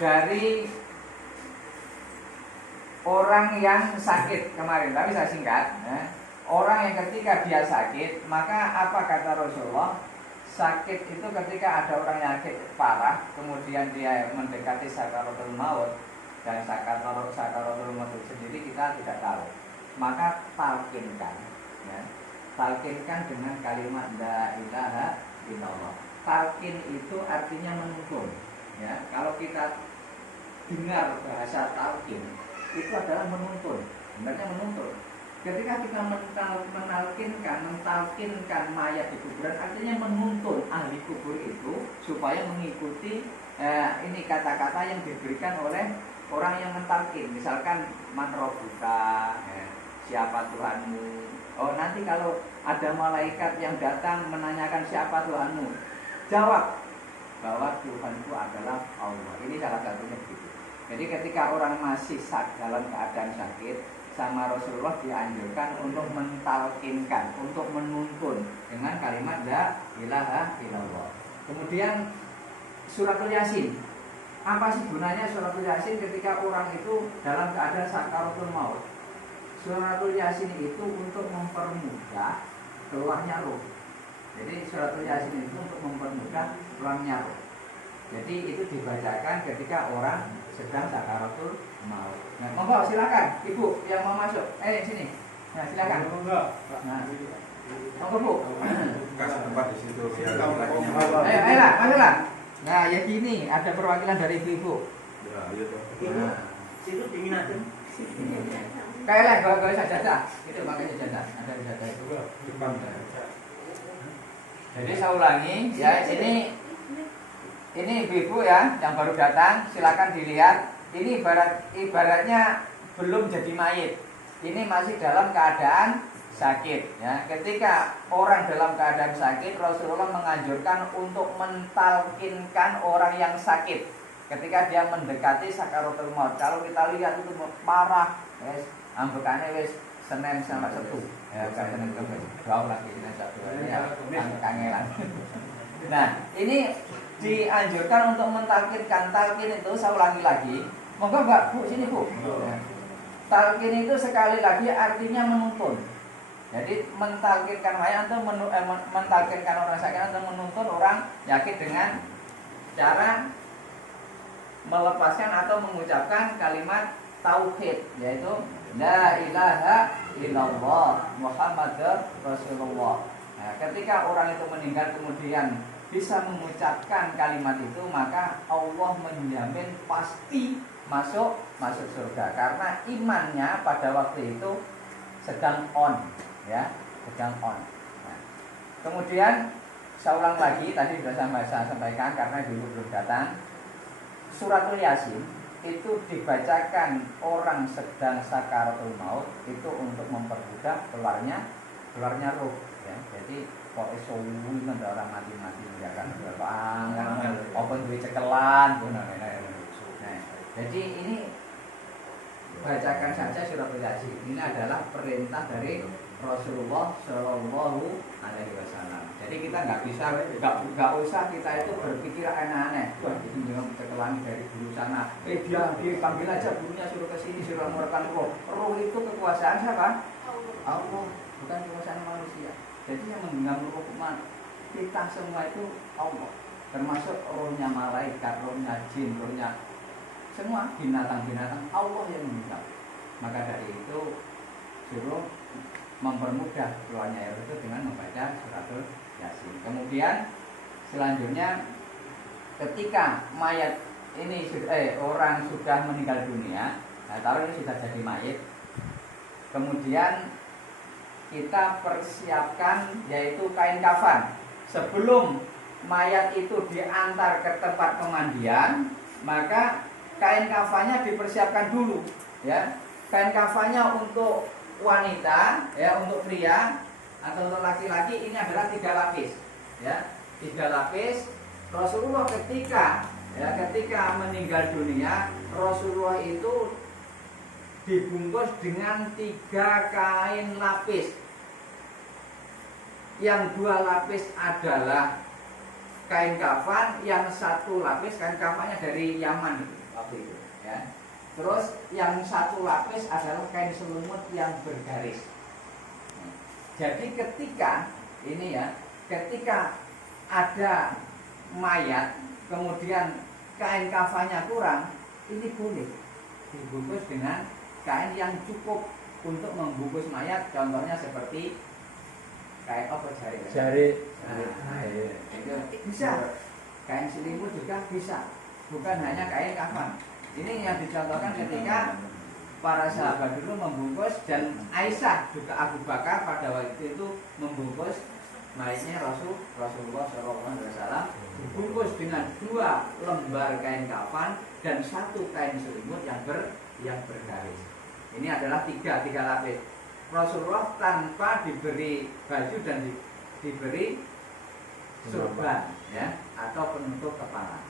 dari orang yang sakit kemarin, tapi saya singkat ya. Orang yang ketika dia sakit, maka apa kata Rasulullah? Sakit itu ketika ada orang yang sakit parah, kemudian dia mendekati sakaratul maut, dan sakaratul maut itu sendiri kita tidak tahu. Maka talkinkan ya. Talkinkan dengan kalimat la ilaha illallah. Talkin itu artinya menuntun ya. Kalau kita dengar bahasa talkin itu adalah menuntun, sebenarnya menuntun. Ketika kita mentalkinkan mayat di kuburan, artinya menuntun ahli kubur itu supaya mengikuti ini kata-kata yang diberikan oleh orang yang mentalkin. Misalkan man rabbuka, siapa Tuhanmu. Oh, nanti kalau ada malaikat yang datang menanyakan siapa Tuhanmu, jawab bahwa Tuhanku adalah Allah. Ini salah satunya begitu. Jadi ketika orang masih dalam keadaan sakit, sama Rasulullah dianjurkan untuk mentalkinkan, untuk menuntun dengan kalimat la ilaha illallah. Kemudian suratul Yasin. Apa sih gunanya suratul Yasin ketika orang itu dalam keadaan sakaratul maut? Suratul Yasin itu untuk mempermudah keluarnya roh. Jadi suratul Yasin itu untuk mempermudah keluarnya roh. Jadi itu dibacakan ketika orang sedang sakaratul maut. Nah, monggo silakan Ibu yang mau masuk. Sini. Nah, silakan. Nah, monggo Bu. Kasih tempat di situ biar Ayolah, masuklah. Nah, ya gini, ada perwakilan dari Ibu. Ya, iya toh. Nah, Situ dingin aja. kayaklah bawa sajadah. Itu makanya sajadah. Ada sajadah itu. Depan. Jadi saya ulangi, ya ini ibu-ibu ya yang baru datang, silakan dilihat. Ini ibaratnya belum jadi mayit. Ini masih dalam keadaan sakit ya. Ketika orang dalam keadaan sakit, Rasulullah menganjurkan untuk mentalkinkan orang yang sakit ketika dia mendekati sakaratul maut. Kalau kita lihat itu parah, wes ambekane wes Senin sampai Sabtu. Ya, kan Senin Kamis. Jauh lagi Senin Sabtu. Ya, kangelan. Nah, ini dianjurkan untuk mentalkinkan. Talkin itu saya ulangi lagi. Monggo Mbak, Bu, sini Bu. Talkin itu sekali lagi artinya menuntun. Jadi mentalkinkan mayat atau mentalkinkan orang sakit atau menuntun orang yakin dengan cara melepaskan atau mengucapkan kalimat tauhid, yaitu la ilaha illallah Muhammadur Rasulullah. Nah, ketika orang itu meninggal kemudian bisa mengucapkan kalimat itu, maka Allah menjamin pasti masuk surga karena imannya pada waktu itu sedang on ya, sedang on. Nah, kemudian saya ulang lagi, tadi sudah saya sampaikan karena dulu belum datang. Suratul Yasin itu dibacakan orang sedang sakaratul maut itu untuk mempermudah keluarnya roh ya. Jadi kok iso ada orang mati-mati ya kan apa duwe cekelan. Jadi ini bacakan saja suratul Yasin. Ini adalah perintah dari Rasulullah Shallallahu Alaihi Wasallam. Jadi kita nggak usah kita itu berpikir aneh-aneh. Wah, itu jangan cekelan dari guru sana. Dia panggil aja gurunya, suruh ke sini, suruh mengeluarkan roh. Roh itu kekuasaan siapa? Allah, bukan kekuasaan manusia. Jadi yang menggenggam roh kita semua itu Allah. Termasuk rohnya malaikat, rohnya jin, rohnya semua binatang-binatang Allah yang menggenggam. Maka dari itu suruh mempermudah keluarnya itu dengan membaca suratul Yasin. Kemudian selanjutnya ketika mayat ini orang sudah meninggal dunia, nah tahu ini sudah jadi mayit, kemudian kita persiapkan yaitu kain kafan. Sebelum mayat itu diantar ke tempat pemandian, maka kain kafannya dipersiapkan dulu ya. Kain kafannya untuk wanita ya, untuk pria atau untuk laki-laki ini adalah 3 lapis ya, 3 lapis. Rasulullah ketika meninggal dunia, Rasulullah itu dibungkus dengan 3 kain lapis. Yang 2 lapis adalah kain kafan yang satu lapis, kain kafannya dari Yaman itu, waktu itu ya. Terus yang satu lapis adalah kain selimut yang bergaris. Jadi ketika ini ya, ketika ada mayat kemudian kain kafannya kurang, ini boleh dibungkus dengan kain yang cukup untuk membungkus mayat, contohnya seperti kain apa jari. Nah, itu bisa. Kain selimut juga bisa, bukan hanya kain kafan. Ini yang dicontohkan ketika para sahabat dulu membungkus, dan Aisyah juga Abu Bakar pada waktu itu membungkus mayatnya Rasulullah SAW, dibungkus dengan 2 lembar kain kafan dan 1 kain selimut yang bergaris. Ini adalah tiga lapis. Rasulullah tanpa diberi baju dan diberi surban ya, atau penutup kepala.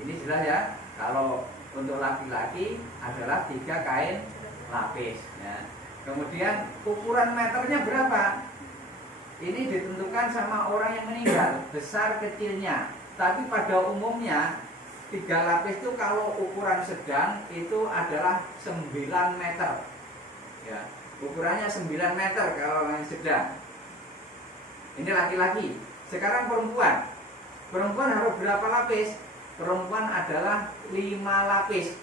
Ini jelas ya. Kalau untuk laki-laki adalah 3 kain lapis ya. Kemudian ukuran meternya berapa? Ini ditentukan sama orang yang meninggal, besar kecilnya. Tapi pada umumnya 3 lapis itu kalau ukuran sedang itu adalah 9 meter ya. Ukurannya 9 meter kalau yang sedang. Ini laki-laki. Sekarang perempuan. Perempuan harus berapa lapis? Perempuan adalah 5 lapis.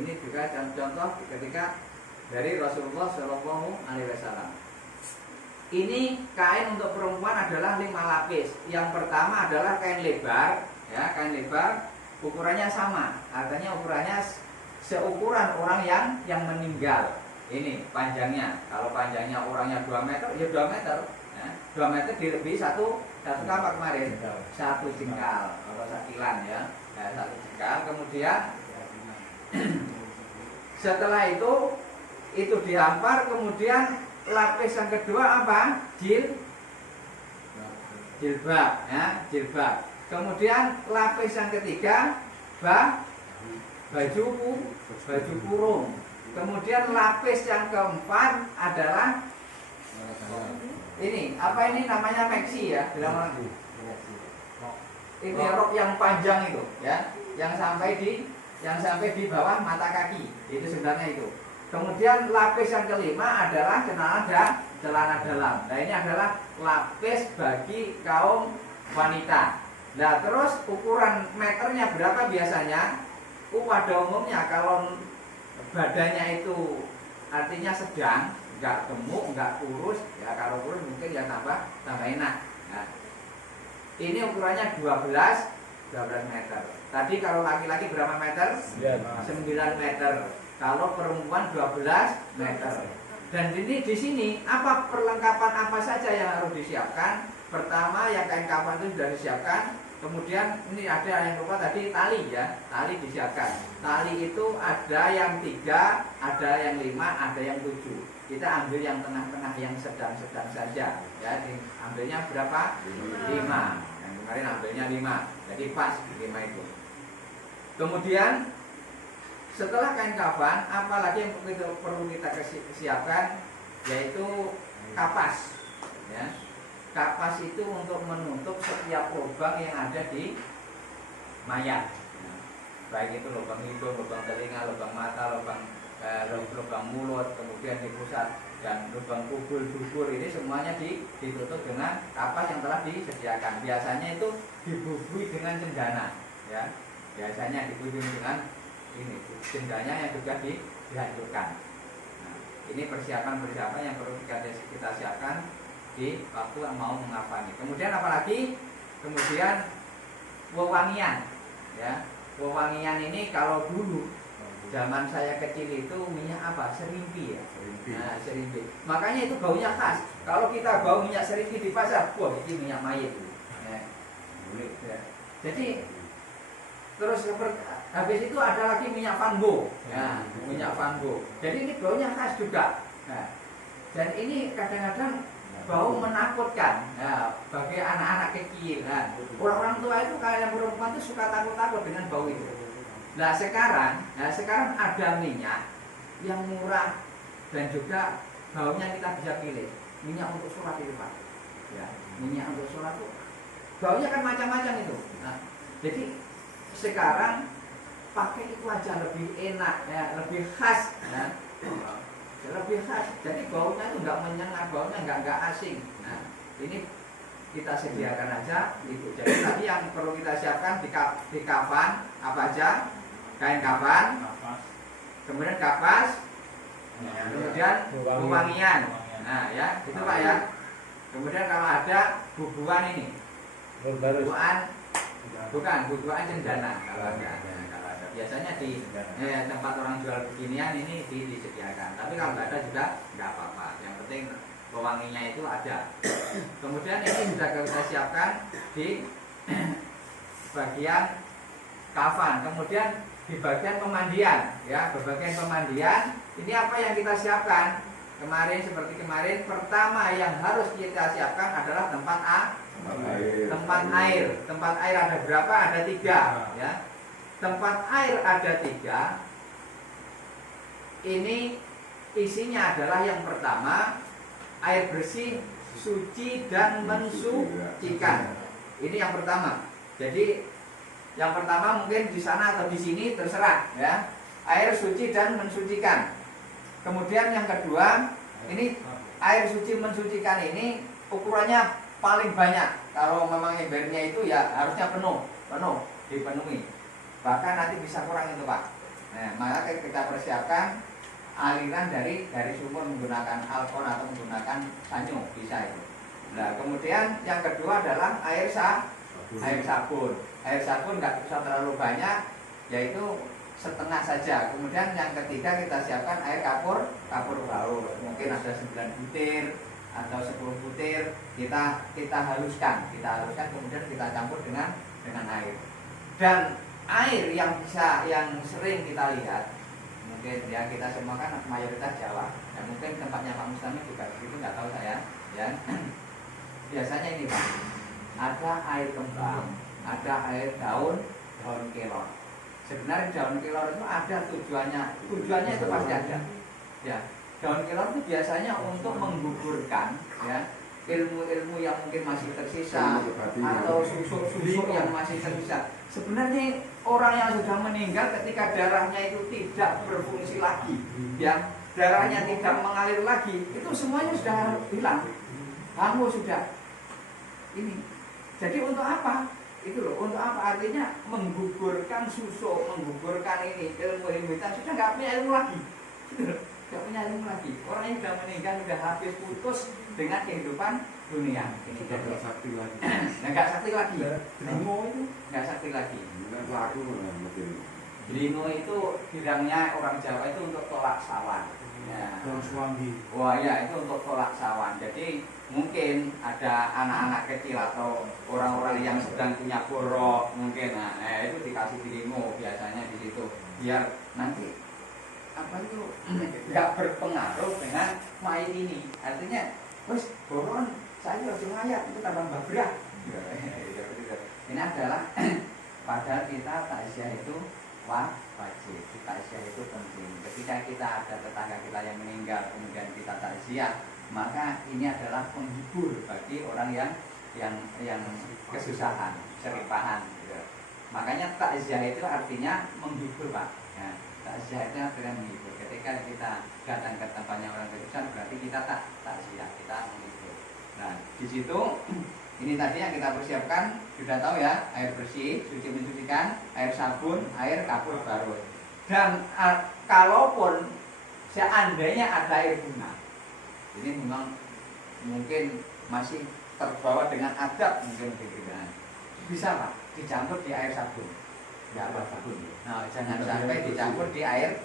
Ini juga contoh ketika dari Rasulullah SAW. Ini kain untuk perempuan adalah 5 lapis. Yang pertama adalah kain lebar, ya, kain lebar ukurannya sama. Artinya ukurannya seukuran orang yang meninggal. Ini panjangnya. Kalau panjangnya orangnya 2 meter, ya 2 meter. Ya, 2 meter dilebihi satu apa kemarin? 1 jengkal atau sakilan ya. Ya, 1 jengkal. Kemudian setelah itu dihampar, kemudian lapis yang kedua apa? Jilbab ya, jilbab. Kemudian lapis yang ketiga baju kurung. Kemudian lapis yang keempat adalah ini, apa ini namanya maxi ya, bilang orang. Ini rok yang panjang itu ya, yang sampai di bawah mata kaki. Itu sebenarnya itu. Kemudian lapis yang kelima adalah celana dalam. Nah, ini adalah lapis bagi kaum wanita. Nah, terus ukuran meternya berapa biasanya? Pada umumnya kalau badannya itu artinya sedang, enggak gemuk, enggak kurus, ya kalau kurus mungkin ya tambah enak. Nah, ini ukurannya 12 meter. Tadi kalau laki-laki berapa meter? 9 meter. Kalau perempuan 12 meter. Dan di sini apa perlengkapan apa saja yang harus disiapkan? Pertama, yang kain kafan itu sudah disiapkan. Kemudian ini ada yang lupa tadi, tali ya, tali disiapkan. Tali itu ada yang 3, ada yang 5, ada yang 7. Kita ambil yang tengah-tengah, yang sedang-sedang saja. Ya, ambilnya berapa? 5. Yang kemarin ambilnya 5. Jadi pas 5 itu. Kemudian setelah kain kafan, apalagi yang perlu kita siapkan, yaitu kapas. Ya. Kapas itu untuk menutup setiap lubang yang ada di mayat. Ya. Baik itu lubang hidung, lubang telinga, lubang mata, lubang mulut, kemudian di pusat dan lubang kubur ini semuanya ditutup dengan kapas yang telah disediakan. Biasanya itu dibumbui dengan cendana. Ya. Biasanya dibumbui dengan ini cendanya yang juga dihancurkan. Nah, ini persiapan yang perlu kita siapkan di waktu mau mengafani. Kemudian apalagi? Kemudian wewangian. Ya, wewangian ini kalau dulu zaman saya kecil itu minyak apa? Serimpi ya. Nah, serimpi. Makanya itu baunya khas. Kalau kita bau minyak serimpi di pasar, wah ini minyak mayit. Ya. Jadi terus habis itu ada lagi minyak fango. Ya, minyak fango. Jadi ini baunya khas juga. Nah, dan ini kadang-kadang bau menakutkan ya, bagi anak-anak kecil. Nah, orang tua itu kalau yang perempuan itu suka takut-takut dengan bau itu. Nah sekarang ada minyak yang murah dan juga baunya kita bisa pilih. Minyak untuk sholat itu Pak. Ya, minyak untuk sholat itu Baunya kan macam-macam itu. Nah, jadi sekarang pakai itu aja lebih enak ya, lebih khas ya. Lebih khas. Jadi baunya itu nggak menyengat, baunya nggak asing. Nah, ini kita sediakan aja itu. Jadi tadi yang perlu kita siapkan di kafan apa aja? Kain kafan, kemudian kapas, kemudian pewangian. Nah ya, itu Pak ya. Kemudian kalau ada bubuan ini, bubuan cendana kalau ada. Biasanya di tempat orang jual beginian ini disediakan. Tapi kalau nggak ada juga nggak apa-apa. Yang penting pewanginya itu ada. Kemudian ini sudah kita siapkan di bagian kafan. Kemudian di bagian pemandian, ya, bagian pemandian ini apa yang kita siapkan kemarin seperti kemarin. Pertama yang harus kita siapkan adalah tempat air. Tempat air ada berapa? Ada 3, ya. Tempat air ada 3. Ini isinya adalah yang pertama air bersih, suci dan mensucikan. Ini yang pertama. Jadi yang pertama mungkin di sana atau di sini terserah ya. Air suci dan mensucikan. Kemudian yang kedua, ini air suci mensucikan ini ukurannya paling banyak. Kalau memang embernya itu ya harusnya penuh, dipenuhi. Bahkan nanti bisa kurang itu Pak. Nah, maka kita persiapkan aliran dari sumur menggunakan alkon atau menggunakan sanyo bisa itu. Nah, kemudian yang kedua adalah air sabun. Air sabun nggak usah terlalu banyak, yaitu setengah saja. Kemudian yang ketiga kita siapkan air kapur baur. Mungkin ada 9 butir atau 10 butir. Kita haluskan. Kemudian kita campur dengan air. Dan air yang sering kita lihat, mungkin ya kita semua kan mayoritas Jawa. Dan mungkin tempatnya Pak Mustami juga begitu, nggak tahu saya. Ya. Biasanya ini Pak, ada air kembang, ada air daun kelor. Sebenarnya daun kelor itu ada tujuannya itu pasti ada. Ya, daun kelor itu biasanya untuk menggugurkan ya ilmu-ilmu yang mungkin masih tersisa atau susuk-susuk yang masih tersisa. Sebenarnya orang yang sudah meninggal ketika darahnya itu tidak berfungsi lagi, ya darahnya tidak mengalir lagi, itu semuanya sudah hilang, hangus sudah. Ini. Jadi untuk apa? Itu loh, untuk apa? Artinya menggugurkan susuk, menggugurkan ini ilmu-ilmu itu sudah nggak punya ilmu lagi. Nggak punya ilmu lagi. Orang yang sudah meninggal sudah habis putus dengan kehidupan dunia. Ini nggak sakti lagi. Nggak sakti lagi. Belingo itu nggak sakti lagi. Belingo itu bidangnya orang Jawa itu untuk tolak sawan. Ya. Wah ya, itu untuk tolak sawan. Jadi mungkin ada anak-anak kecil atau orang-orang yang sedang punya borok mungkin, nah itu dikasih belingo biasanya di situ biar nanti apa itu nggak berpengaruh dengan mayit ini. Artinya, bos boron saya harus mayat itu tambah babrah. Ini adalah padahal kita takziah itu wajib, takziah itu penting. Ketika kita ada tetangga kita yang meninggal kemudian kita takziah, maka ini adalah penghibur bagi orang yang kesusahan, seripahan. Gitu. Makanya takziah itu artinya menghibur Pak. Ya, takziah itu artinya menghibur. Ketika kita datang ke tempatnya orang kesusahan berarti kita takziah, kita menghibur. Nah di situ ini tadi yang kita persiapkan sudah tahu ya, air bersih, suci mensucikan, air sabun, air kapur baru. Dan kalaupun seandainya ada air bunga, ini memang mungkin masih terbawa dengan adab mungkin pikiran. Bisa Pak, dicampur di air sabun. Ya apa sabun. Nah, jangan sampai dicampur di air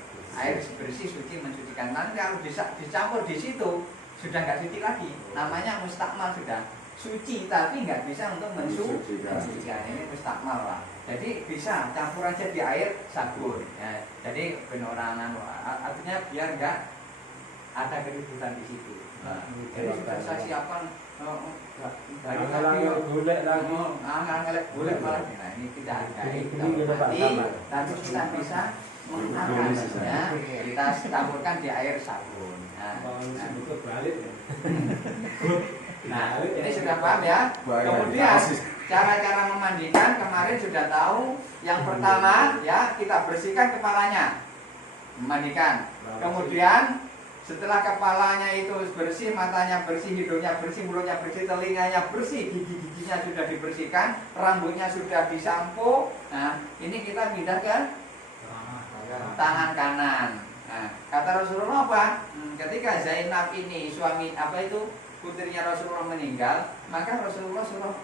bersih suci mensucikan. Nanti kalau dicampur di situ sudah nggak suci lagi. Namanya mustakmal sudah. Suci tapi nggak bisa untuk mensucikan. Ini mustakmal Pak. Jadi bisa campur aja di air sabun. Ya, jadi penorangan artinya biar nggak ada keributan di situ. Nah, jadi sudah saya siapkan dari tadi golek malah. Nah, ini kita hargai, kita hormati, nanti kita bisa mengangkatnya, kita campurkan di air sabun. Nah, ini sudah paham ya. Kemudian Cara-cara memandikan kemarin sudah tahu. Yang pertama ya kita bersihkan kepalanya, memandikan. Kemudian setelah kepalanya itu bersih, matanya bersih, hidungnya bersih, mulutnya bersih, telinganya bersih, gigi-giginya sudah dibersihkan, rambutnya sudah disampo. Nah, ini kita pindah ke tangan kanan. Nah, kata Rasulullah apa? Ketika Zainab ini suami putrinya Rasulullah meninggal, maka Rasulullah suruh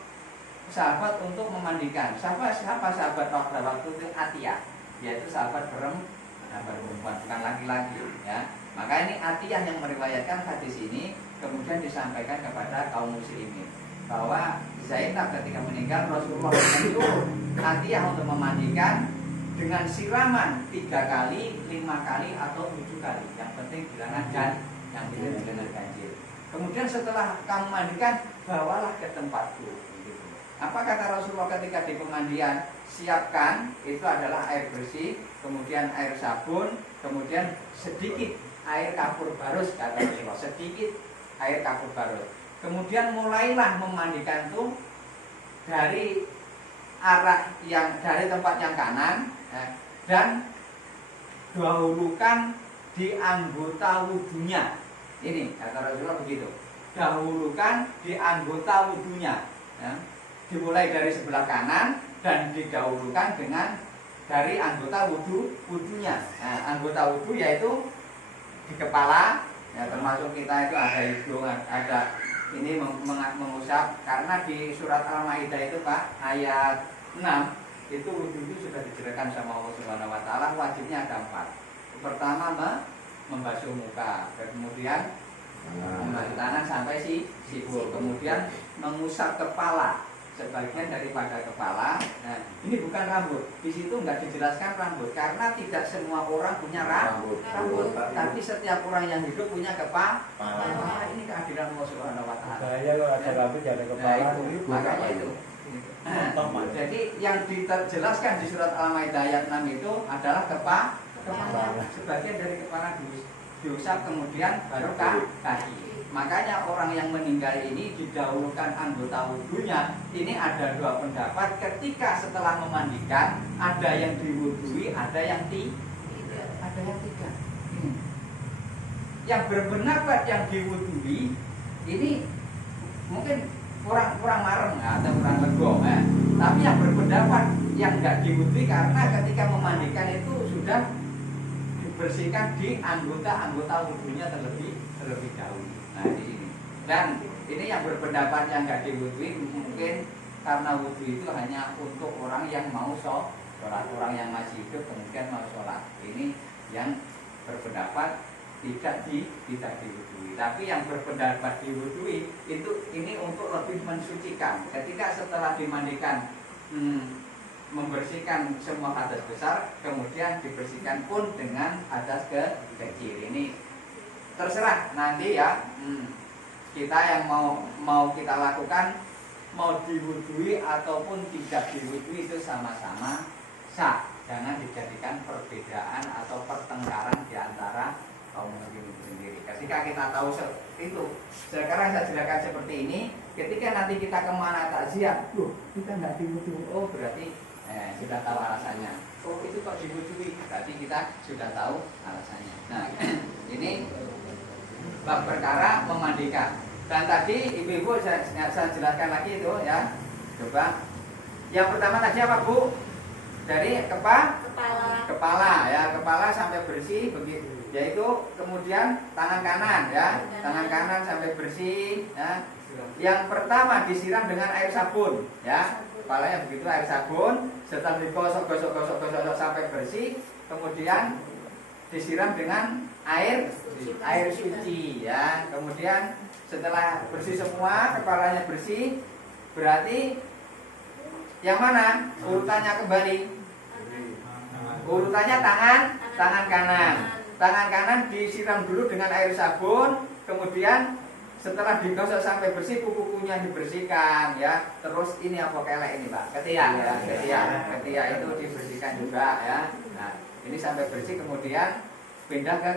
sahabat untuk memandikan. Siapa sahabat waktu itu? Atiyah, yaitu sahabat perempuan, bukan laki-laki ya. Maka ini Atiyah yang meriwayatkan hadis ini, kemudian disampaikan kepada kaum muslimin bahwa Zainab ketika meninggal Rasulullah menyuruh Atiyah untuk memandikan dengan siraman 3 kali, 5 kali atau 7 kali. Yang penting bilangan yang bilangan ganjil. Kemudian setelah kamu mandikan, bawalah ke tempatku. Apa kata Rasulullah ketika di pemandian? Siapkan, itu adalah air bersih, kemudian air sabun, kemudian sedikit air kapur barus, kata Rasulullah, sedikit air kapur barus. Kemudian mulailah memandikan itu dari tempat yang kanan, dan dahulukan di anggota wudhunya. Ini kata Rasulullah begitu. Dahulukan di anggota wudhunya. Dimulai dari sebelah kanan dan didahulukan dengan dari anggota wudhunya. Nah, anggota wudhu yaitu di kepala, ya, termasuk kita itu ada hidung, ada ini mengusap, karena di surat Al-Maidah itu Pak ayat 6 itu wudhu itu sudah dijelaskan sama Allah Subhanahu Wa Taala, wajibnya ada 4. Pertama membasuh muka, kemudian membasuh tangan sampai siku, kemudian mengusap kepala, sebagian daripada kepala. Nah, ini bukan rambut. Di situ nggak dijelaskan rambut karena tidak semua orang punya rambut. Tapi setiap orang yang hidup punya kepala. Ini kehadiran Allah Subhanahu Wa Taala. Saya kalau ada rambut ya ada kepala. Makanya itu. Jadi yang dijelaskan di surat Al-Maidah ayat 6 itu adalah kepala. Sebagian dari kepala diusap, kemudian baru kaki. Makanya orang yang meninggal ini didahulukan anggota wudhunya. Ini ada 2 pendapat. Ketika setelah memandikan, ada yang diwudhui, ada yang tidak. Yang berpendapat yang diwudhui ini mungkin kurang marem atau kurang lego. Tapi yang berpendapat yang nggak diwudhui karena ketika memandikan itu sudah dibersihkan di anggota wudhunya terlebih dahulu. Nah, di sini. Dan ini yang berpendapat yang nggak diwudhui mungkin karena wudhu itu hanya untuk orang yang mau sholat, orang yang masih hidup kemudian mau sholat. Ini yang berpendapat tidak diwudhui. Tapi yang berpendapat diwudhui itu ini untuk lebih mensucikan. Ketika setelah dimandikan membersihkan semua hadas besar, kemudian dibersihkan pun dengan hadas kecil. Ini terserah nanti ya, kita yang mau kita lakukan, mau diwudhui ataupun tidak diwudhui itu sama-sama sah. Jangan dijadikan perbedaan atau pertengkaran di antara kaum muslimin sendiri. Ketika kita tahu itu, sekarang saya jelaskan seperti ini. Ketika nanti kita kemana takziah, kita nggak diwudhui, berarti sudah tahu alasannya. Itu kok diwudhui, berarti kita sudah tahu alasannya. Nah, ini bab perkara memandikan. Dan tadi ibu-ibu saya jelaskan lagi itu ya. Coba. Yang pertama tadi apa Bu? Dari kepala ya, kepala sampai bersih begitu. Yaitu kemudian tangan kanan ya, tangan kanan sampai bersih ya. Yang pertama disiram dengan air sabun ya. Kepalanya begitu air sabun, setelah digosok sampai bersih, kemudian disiram dengan air suci ya. Kemudian setelah bersih semua, kepalanya bersih, berarti yang mana urutannya kembali? Urutannya tangan kanan. Tangan kanan disiram dulu dengan air sabun, kemudian setelah digosok sampai bersih, kuku-kukunya dibersihkan ya. Terus ini apa kelek ini Pak? Ketiak ya, ketiak itu dibersihkan juga ya. Nah, ini sampai bersih, kemudian pindah ke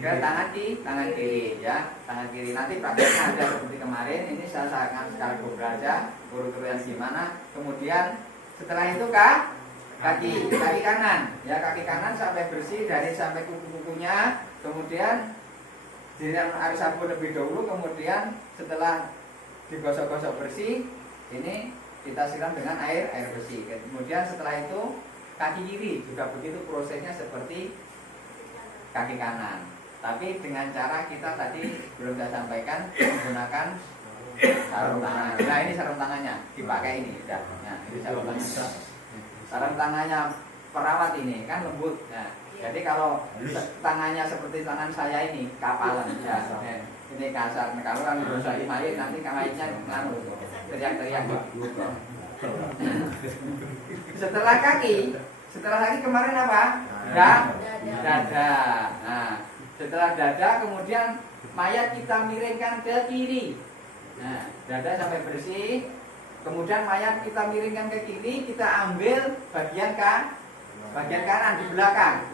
ke tangan kiri ya, tangan kiri. Nanti prakteknya ada seperti kemarin. Ini saya akan secara beberapa aja guru-guru yang gimana. Kemudian setelah itu kaki kanan ya, kaki kanan sampai bersih dari sampai kuku-kukunya. Kemudian disiram air sabun lebih dahulu, kemudian setelah digosok-gosok bersih, ini kita siram dengan air bersih. Kemudian setelah itu kaki kiri juga begitu prosesnya seperti kaki kanan. Tapi dengan cara kita tadi belum saya sampaikan menggunakan sarung tangan. Nah ini sarung tangannya dipakai ini, ya. Nah, ini sarung tangannya. Sarung tangannya perawat ini kan lembut. Nah, jadi kalau tangannya seperti tangan saya ini kapalan ya. Ini kasar. Nah, kalau kan dosa mayit nanti mayitnya teriak-teriak. Setelah kaki kemarin apa? Dada. Nah, setelah dada kemudian mayat kita miringkan ke kiri. Nah, dada sampai bersih. Kemudian mayat kita miringkan ke kiri, kita ambil bagian kanan di belakang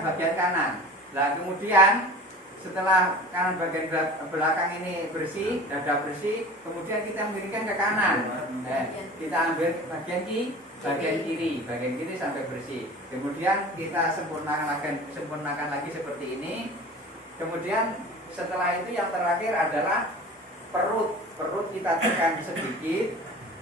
bagian kanan. Nah, kemudian setelah kanan bagian belakang ini bersih, dada bersih, kemudian kita miringkan ke kanan. Kita ambil bagian kiri sampai bersih. Kemudian kita sempurnakan lagi seperti ini. Kemudian setelah itu yang terakhir adalah perut kita tekan sedikit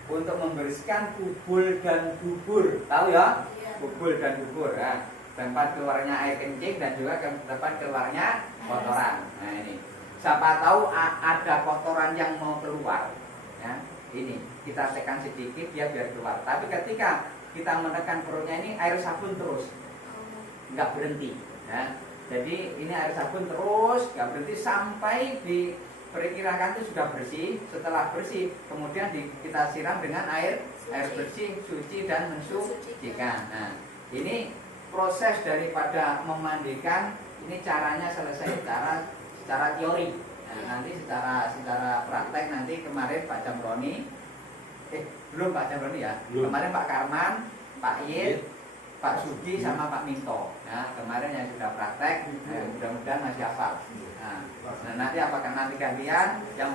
untuk membersihkan kubul dan dubur. Tahu ya? Kubul dan dubur ya. Tempat keluarnya air kencing dan juga tempat keluarnya kotoran. Nah ini, siapa tahu ada kotoran yang mau keluar, ya. Ini kita tekan sedikit dia biar keluar. Tapi ketika kita menekan perutnya ini air sabun terus, nggak berhenti. Ya. Jadi ini air sabun terus nggak berhenti sampai diperkirakan itu sudah bersih. Setelah bersih, kemudian kita siram dengan air bersih, suci dan mensucikan. Nah ini proses daripada memandikan, ini caranya selesai secara teori. Nah, nanti secara praktek nanti kemarin Pak Jamroni, belum Pak Jamroni ya, kemarin Pak Karman, Pak Yid, Pak Sudi sama Pak Minto. Nah, kemarin yang sudah praktek, mudah-mudahan masih hafal. Nah, nanti apakah nanti gantian yang